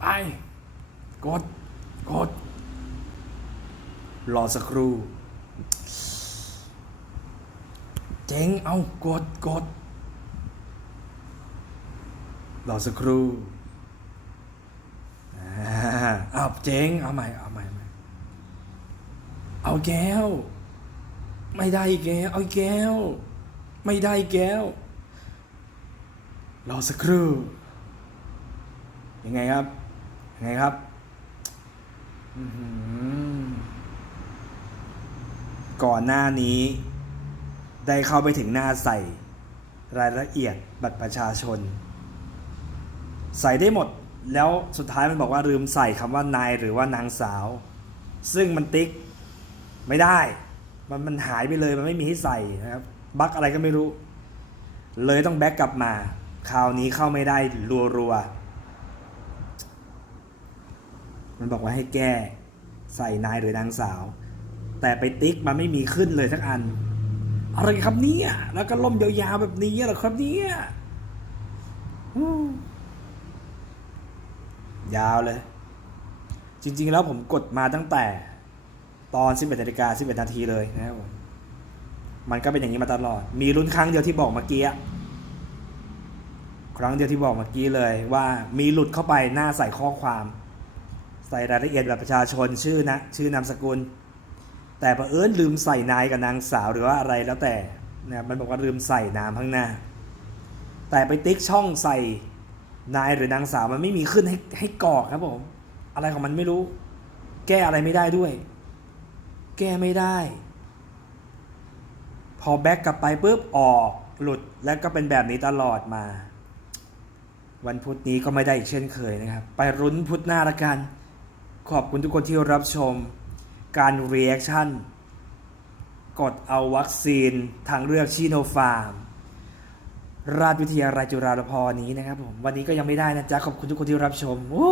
ไป กด กด รอสักครู่ เจ๊งเอากด กด รอสักครู่อ้าวเจ๊งเอาใหม่ เอาใหม่ เอาแก้ว ไม่ได้แก้ว เอาแก้ว ไม่ได้แก้ว รอสักครู่ ยังไงครับ ไงครับก่อนหน้านี้ ได้เข้าไปถึงหน้าใส่ รายละเอียดบัตรประชาชน ใส่ได้หมดแล้วสุดท้ายมันบอกว่าลืมใส่คำว่านายหรือว่านางสาว ซึ่งมันติ๊กไม่ได้ มันมันหายไปเลยมันไม่มีให้ใส่นะครับบั๊กอะไรก็ไม่รู้ เลยต้องแบ็กกลับมา คราวนี้เข้าไม่ได้รัวๆ มันบอกว่าให้แก้ใส่นายหรือนางสาว แต่ไปติ๊กมันไม่มีขึ้นเลยสักอัน อะไรครับเนี่ยแล้วก็ล่มยาวๆแบบนี้เหรอครับเนี่ยยาวเลย จริง ๆ แล้วผมกดมาตั้งแต่ตอน 11นาฬิกา11นาทีเลยนะครับผมมันก็เป็นอย่างนี้มาตลอด มีรุ่นครั้งเดียวที่บอกเมื่อกี้ ครั้งเดียวที่บอกเมื่อกี้เลยว่ามีหลุดเข้าไปหน้าใส่ข้อความ ใส่รายละเอียดแบบประชาชนชื่อนะชื่อนามสกุล แต่ประเอิญลืมใส่นายกับนางสาวหรือว่าอะไรแล้วแต่นะมันบอกว่าลืมใส่นามข้างหน้า แต่ไปติ๊กช่องใส่นายหรือนางสาวมันไม่มีขึ้นให้ให้กรอกครับผมอะไรของมันไม่รู้ แก้อะไรไม่ได้ด้วย แก้ไม่ได้ พอแบ็กกลับไปปุ๊บออกหลุดแล้วก็เป็นแบบนี้ตลอดมา วันพุธนี้ก็ไม่ได้อีกเช่นเคยนะครับ ไปรุ้นพุธหน้าละกัน ขอบคุณทุกคนที่รับชมการเรีแอคชั่น กดเอาวัคซีนทางเลือกชีโนฟาร์ม ราชวิทยาลัยจุฬาลงกรณ์นี้นะครับผม วันนี้ก็ยังไม่ได้นะจ๊ะ ขอบคุณทุกคนที่รับชมโอ้